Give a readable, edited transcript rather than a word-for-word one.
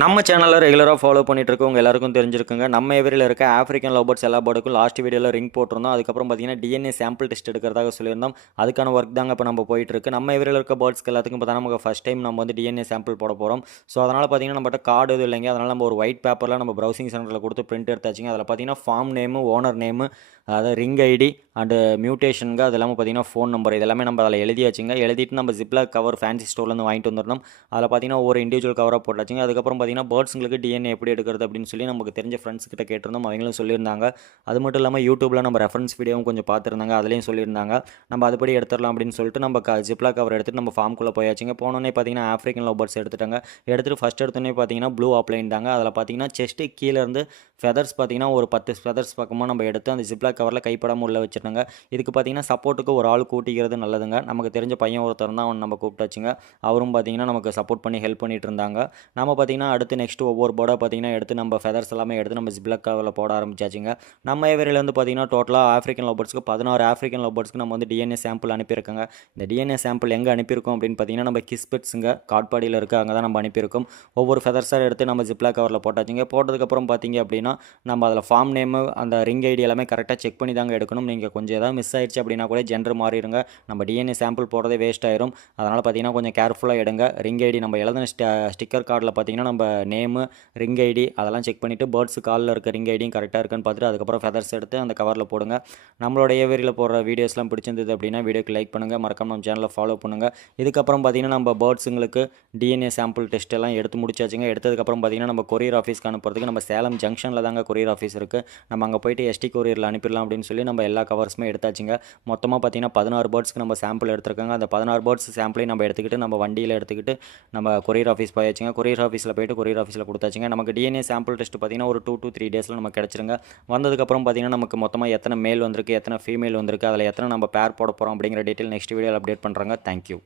நம்ம சேனலில் ரெகுலராக ஃபாலோ பண்ணிட்டு இருக்கவங்க எல்லாருக்கும் தெரிஞ்சிருக்குங்க. நம்ம ஏரியாவில் இருக்க ஆஃப்ரிக்கன் லவ் பேர்ட்ஸ் எல்லா பேர்டுக்கும் லாஸ்ட் வீடியோவில் ரிங் போட்டிருந்தோம். அதுக்கப்புறம் பார்த்தீங்கன்னா டிஎன்ஏ சாம்பிள் டெஸ்ட் எடுக்கிறதாக சொல்லியிருந்தோம். அதுக்கான ஒர்க் தாங்க இப்போ நம்ம போயிட்டு இருக்கு. நம்ம ஏரியாவில் இருக்க பேர்ட்ஸ்க்கு எல்லாத்துக்கும் பார்த்தா நமக்கு ஃபஸ்ட் டைம் நம்ம வந்து டிஎன்ஏ சாம்பிள் போட போகிறோம். ஸோ அதனால் பார்த்தீங்கன்னா நம்மகிட்ட கார்டு எதுவும் இல்லைங்க. அதனால் நம்ம ஒரு ஒயிட் பேப்பரில் நம்ம ப்ரௌசிங் சென்டரில் கொடுத்து பிரிண்ட் எடுத்தாச்சுங்க. அதில் பார்த்தீங்கன்னா ஃபார்ம் நேமு, ஓனர் நேமு, அதாவது ரிங் ஐடி அண்டு மியூட்டேஷனுங்க, அது இல்லாமல் பார்த்தீங்கன்னா ஃபோன் நம்பர் இதெல்லாமே நம்ம அதில் எழுதியாச்சுங்க. எழுதிட்டு நம்ம ஜிப்லாக் கவர் ஃபேன்சி ஸ்டோர்லேருந்து வாங்கிட்டு வந்துடணும். அதில் பார்த்தீங்கன்னா ஒரு இண்டிவிஜுவல் கவராக போட்டாச்சுங்க. அதுக்கப்புறம் பார்த்தீங்கன்னா பேர்ட்ஸுங்களுக்கு டிஎன்ஏ எப்படி எடுக்கிறது அப்படின்னு சொல்லி நமக்கு தெரிஞ்ச ஃப்ரெண்ட்ஸ் கிட்ட கேட்டிருந்தோம். அவங்களும் சொல்லியிருந்தாங்க. அது மட்டும் இல்லாமல் யூடியூப்பில் நம்ம ரெஃபரன்ஸ் வீடியோவும் கொஞ்சம் பார்த்துருந்தாங்க. அதுலேயும் சொல்லியிருந்தாங்க. நம்ம அதுபடி எடுத்துடலாம் அப்படின்னு சொல்லிட்டு நம்ம ஜிப்லாக் கவர் எடுத்துகிட்டு நம்ம ஃபார்முக்குள்ளே போயாச்சுங்க. போனோடனே பார்த்தீங்கன்னா ஆஃப்ரிக்கன் லவ் பேர்ட்ஸ் எடுத்துட்டாங்க. எடுத்துகிட்டு ஃபஸ்ட் எடுத்தோடனே பார்த்தீங்கன்னா ப்ளூ ஆப்லைன் தாங்க. அதில் பார்த்தீங்கன்னா செஸ்ட்டு கீழேருந்து ஃபெதர்ஸ் பார்த்தீங்கன்னா ஒரு 10 ஃபெதர்ஸ் பக்கமாக நம்ம எடுத்து அந்த ஜிப்லாக் கவரில் கைப்படாமல் உள்ள வச்சுருந்தாங்க. இதுக்கு பார்த்தீங்கன்னா சப்போர்ட்டுக்கு ஒரு ஆள் கூட்டிக்கிறது நல்லதுங்க. நமக்கு தெரிஞ்ச பையன் ஒருத்தர் தான், அவன் நம்ம கூப்பிட்டாச்சுங்க. அவரும் பார்த்தீங்கன்னா நமக்கு சப்போர்ட் பண்ணி ஹெல்ப் பண்ணிட்டு இருந்தாங்க. நம்ம பார்த்தீங்கன்னா அடுத்து நெக்ஸ்ட் ஒவ்வொரு போர்டாக பார்த்தீங்கன்னா எடுத்து நம்ம ஃபெதர்ஸ் எல்லாமே எடுத்து நம்ம ஜிப்லாக் கவரில் போட ஆரம்பிச்சாச்சுங்க. நம்ம ஏரியாவிலேருந்து பார்த்தீங்கன்னா டோட்டலாக ஆஃப்ரிக்கன் லவ் பேர்ட்ஸ்க்கு 16 ஆஃப்ரிக்கன் லவ் பேர்ட்ஸ்க்கு நம்ம வந்து டிஎன்ஏ சாம்பிள் அனுப்பியிருக்கோங்க. இந்த டிஎன்ஏ சாம்பிள் எங்கே அனுப்பியிருக்கோம் அப்படின்னு பார்த்தீங்கன்னா நம்ம கிஸ்பெட்ஸுங்க காட்பாடியில் இருக்க அங்கே தான் நம்ம அனுப்பியிருக்கோம். ஒவ்வொரு ஃபெதர்ஸாக எடுத்து நம்ம ஜிப்லாக் கவரில் போட்டாச்சுங்க. போட்டதுக்கப்புறம் பார்த்தீங்க அப்படின்னா நம்ம அதில் ஃபார்ம் நேமு, அந்த ரிங் ஐடி எல்லாமே கரெக்டாக செக் பண்ணி தாங்க எடுக்கணும். நீங்கள் கொஞ்சம் ஏதாவது மிஸ் ஆயிடுச்சு அப்படின்னா கூட ஜெண்டர் மாறிடுங்க. நம்ம டிஎன்ஏ சாம்பிள் போடுறதே வேஸ்ட் ஆயிரும். அதனால் பார்த்தீங்கன்னா கொஞ்சம் கேர்ஃபுல்லாக எடுங்க. ரிங் ஐடி நம்ம எழுதின ஸ்டிக்கர் கார்டில் பார்த்தீங்கன்னா நம்ம நேமு, ரிங் ஐடி அதெல்லாம் செக் பண்ணிவிட்டு பேர்ட்ஸு காலில் இருக்க ரிங் ஐடியும் கரெக்டாக இருக்குன்னு பார்த்துட்டு அதுக்கப்புறம் ஃபெதர்ஸ் எடுத்து அந்த கவரில் போடுங்க. நம்மளோட ஏரியாவில் போடுற வீடியோஸ்லாம் பிடிச்சிருந்தது அப்படின்னா வீடியோக்கு லைக் பண்ணுங்கள், மறக்காம நம்ம சேனலை ஃபாலோ பண்ணுங்கள். இதுக்கப்புறம் பார்த்தீங்கன்னா நம்ம பேர்ட்ஸுங்களுக்கு டிஎன்ஏ சாம்பிள் டெஸ்ட் எல்லாம் எடுத்து முடிச்சாச்சுங்க. எடுத்ததுக்கப்புறம் பார்த்தீங்கன்னா நம்ம கொரியர் ஆஃபீஸ்க்கு அனுப்புறதுக்கு நம்ம சேலம் ஜங்ஷனில் தாங்க கொரியர் ஆஃபீஸ் இருக்குது. நம்ம அங்கே போய்ட்டு எஸ்டி கொரியரில் அனுப்பிடலாம் அப்படின்னு சொல்லி நம்ம எல்லா கவர்ஸுமே எடுத்தாச்சுங்க. மொத்தமாக பார்த்தீங்கன்னா 16 பேர்ட்ஸ்க்கு நம்ம சாம்பிள் எடுத்துருக்காங்க. அந்த 16 பேர்ட்ஸ் சாம்பிளையும் நம்ம எடுத்துக்கிட்டு நம்ம வண்டியில் எடுத்துக்கிட்டு நம்ம கொரியர் ஆஃபீஸ் போயாச்சுங்க. கொரியர் ஆஃபீஸில் போய்ட்டு கொரியர் ஆஃபீஸில் கொடுத்தாச்சுங்க. நமக்கு டிஎன்ஏ சாம்பிள் டெஸ்ட் பார்த்தீங்கன்னா ஒரு 2 to 3 டேஸில் நமக்கு கிடச்சிருங்க. வந்ததுக்கப்புறம் பார்த்தீங்கன்னா நமக்கு மொத்தமாக எத்தனை மேல் வந்திருக்கு, எத்தனை ஃபீமேல் வந்திருக்கு, அதில் எத்தனை நம்ம பேர் போட போகிறோம் அப்படிங்கிற டீட்டெயில் நெக்ஸ்ட் வீடியோவில் அப்டேட் பண்ணுறாங்க. தேங்க்யூ.